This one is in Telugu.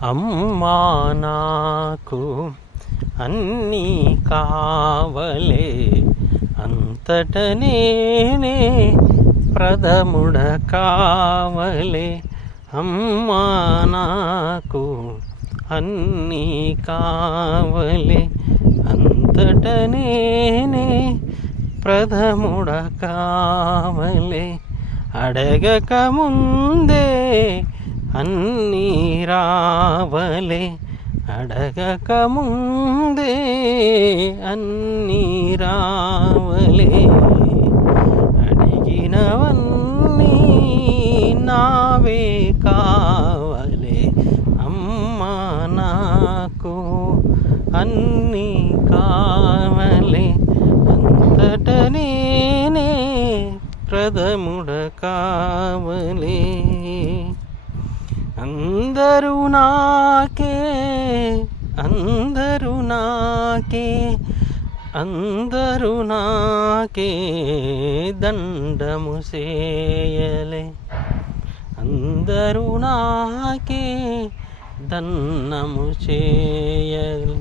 అమ్మా నాకు అన్నీ కావలే, అంతట నేనే ప్రథముడ కావలే. అమ్మా నాకు అన్నీ కావలే, అంతట నేనే ప్రథముడ కావలే. అడగక ముందే అన్నీ రావలే, అడగక ముందే అన్నీ రావలే. అడిగినవన్నీ నావే కావలే. అమ్మా నాకు అన్నీ కావలే, అంతట నేనే ప్రథముడ కావలే. అందరూ నాకే, అందరూ నాకే, అందరూ నాకే దండము చేయలే. అందరూ నాకే దండము చేయలే.